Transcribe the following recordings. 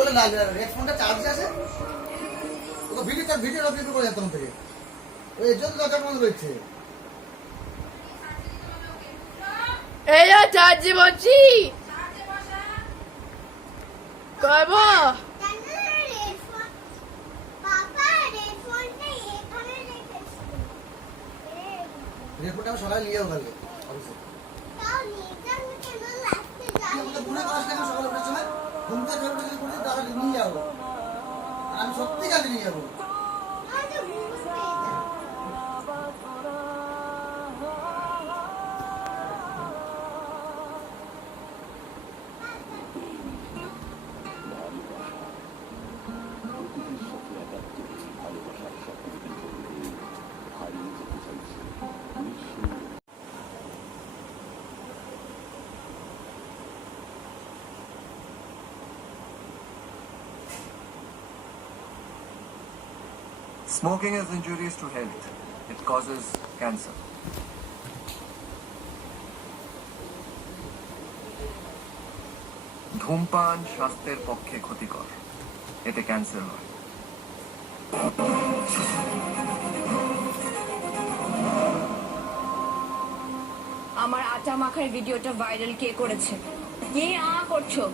বলে না হেডফোনটা চার্জ আছে তো ভিডিও আপলোড করে যেতাম থেকে ওই এর জন্য দরজা বন্ধ রয়েছে এই যা চার্জে বসি কইব রেডফোনটা আমি সকালে নিয়ে যাবো কালকে অফিসে মনে করাস না সকালে উঠার সময় ঘুম থেকে করে তারা নিয়ে যাবো আমি সত্যি কালকে নিয়ে যাবো Smoking is injurious to health. It causes cancer. ধূমপান স্বাস্থ্যের পক্ষে ক্ষতিকর এতে ক্যান্সার হয় আমার আটা মাখার ভিডিওটা ভাইরাল কে করেছে কে করছো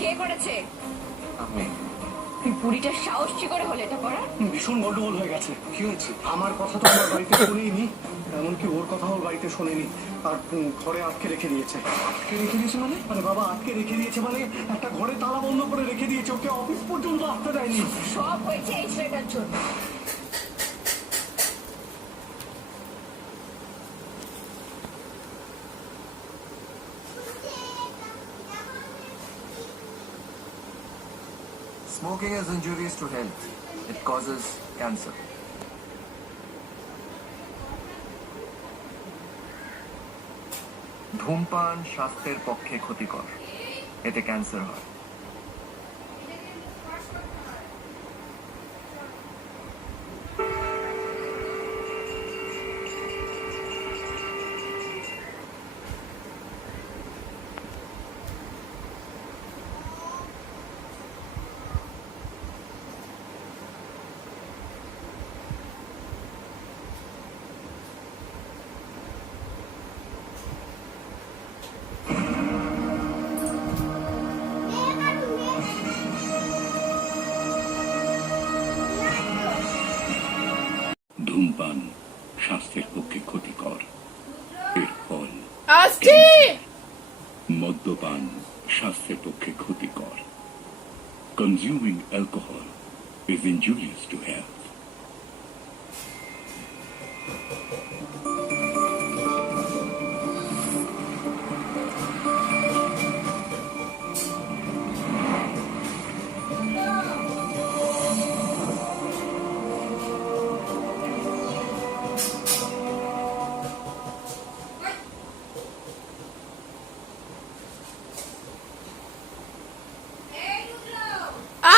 কে করেছে আমি তুই বুড়িটা সাহস কি করে হলো এটা করার ভীষণ গন্ডগোল হয়ে গেছে। কি হয়েছে? আমার কথা তো আমার বাড়িতে শুনেইনি, এমনকি ওর কথা ওর বাড়িতে শোনেনি, আর ঘরে আটকে রেখে দিয়েছে। আটকে রেখে দিয়েছে মানে বাবা আটকে রেখে দিয়েছে মানে একটা ঘরে তালা বন্ধ করে রেখে দিয়েছে, ওকে অফিস পর্যন্ত আসতে দেয়নি। সব হয়েছে এই ছেলেটার জন্য। Smoking is injurious to health. It causes cancer. ধূমপান স্বাস্থ্যের পক্ষে ক্ষতিকর এতে ক্যান্সার হয় ধূমপান স্বাস্থ্যের পক্ষে ক্ষতিকর এর ফল আসছি মদ্যপান স্বাস্থ্যের পক্ষে ক্ষতিকর consuming alcohol is injurious to health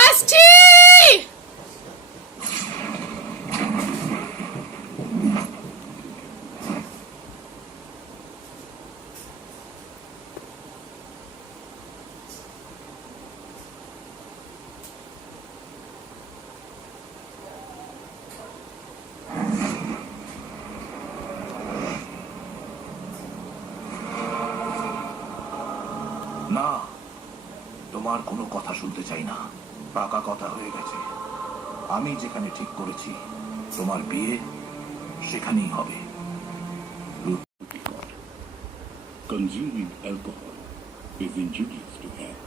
আসছি না তোমার কোনো কথা শুনতে চাই না পাকা কথা হয়ে গেছে আমি যেখানে ঠিক করেছি তোমার বিয়ে সেখানেই হবে consuming alcohol is injurious to health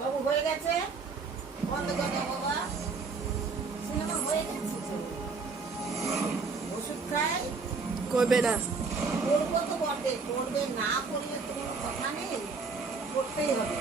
বাবু হয়ে গেছে বন্ধ করে দাও বাবা সিনেমা হয়ে গেছে ওষুধ খাই করবে না করবো তো বটে করবে না করলে তো কোনো কথা নেই করতেই হবে